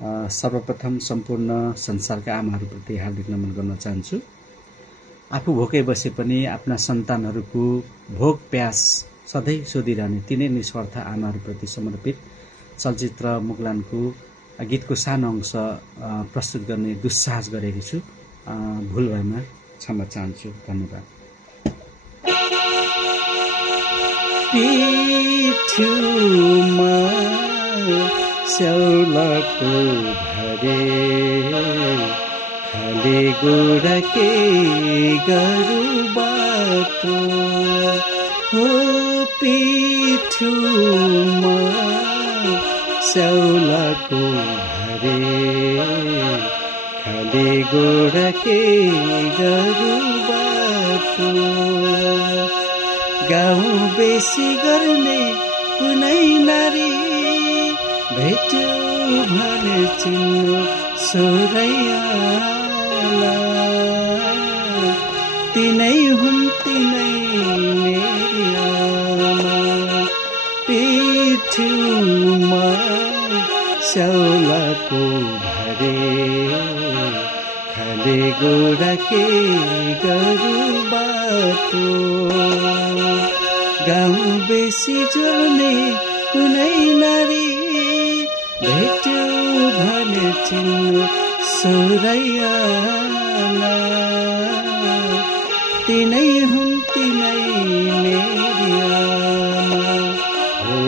सर्वप्रथम सम्पूर्ण संसारका आमाहरूप्रति हार्दिक नमन गर्न चाहन्छु। आफू भोकै बसे पनि आफ्ना सन्तानहरूको भोक प्यास सधैँ सोधिरहने तिनै निस्वार्थ आमाहरूप्रति समर्पित चलचित्र मुगलानको गीतको सानो अंश प्रस्तुत गर्ने दुस्साहस गरेको छु। भुल भएमा क्षमा चाहन्छु। धन्यवाद। पिठ्युमा स्याउलाको भरे खाली गोडा के गरु बाटो हो। पिठ्युमा स्याउलाको भरे खाली गोडा के गरु बाटो। गाउँ बेसी गर्ने कुनै नारी भेट्यो भने चिन्नु सोरैयाला। तिनै हुन् तिनै मेरी आमा। पिठ्युमा स्याउलाको भरे खाली गोडा के गरु बाटो। गाउँ बेसी जोड्ने कुनै नारी भेट्यो भने चिन्नु सोरैयाला। तिनै हुन् तिनै मेरी आमा हो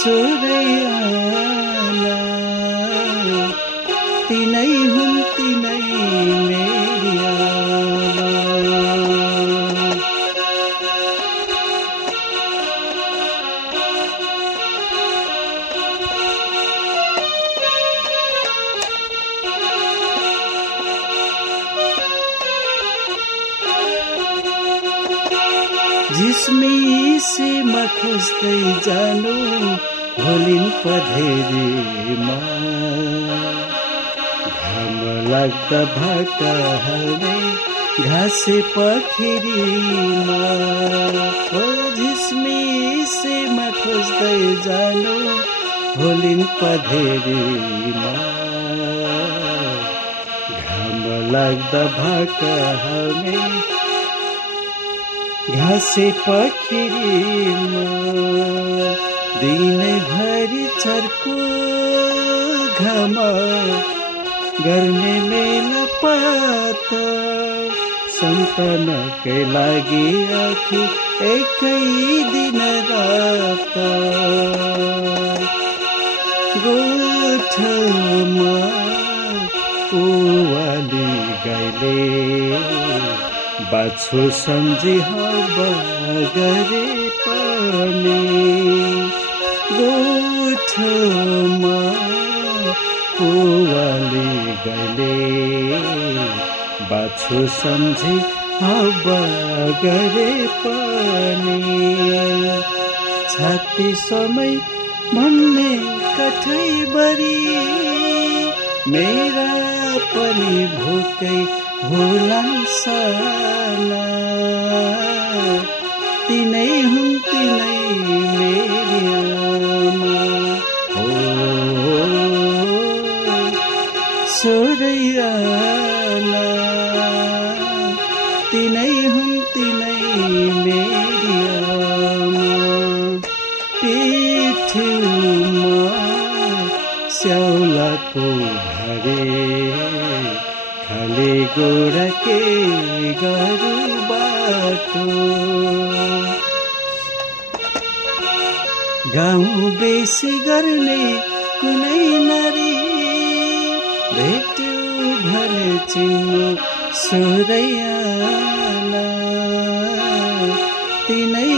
सोरैयाला। तिनै हुन् तिनै मेरी आमा। झिसमिसेमा खोज्दै जानु भोलिन् पधेरीमा। घाम लाग्दा भाका हाल्ने घाँसे पखेरीमा। झिसमिसेमा खोज्दै जानु भोलिन् पधेरीमा। घाम लाग्दा भाका हाल्ने घाँसे पखेरीमा। दिनैभरि चर्को घाम गर्ने मेलपात। सन्तानकै लागि आखी एकै दिन रात। गोठमा पुवाली गाईले बाछो सम्झी हवा गरे पनि। गोठमा पुवाली गाईले बाछो सम्झी हवा गरे पनि। छाती समय भन्ने कठैबरी मेरा पनि भोकै होलान् साला। तिनै हुन् तिनै मेरी आमा हो सोरैयाला। तिनै हुन् तिनै मेरी आमा। पिठ्युमा स्याउलाको भरे खाली गोडा के गरु बाटो। गाउँ बेसी गर्ने कुनै नारी भेट्यो भने चिन्नु सोरैयाला। तिनै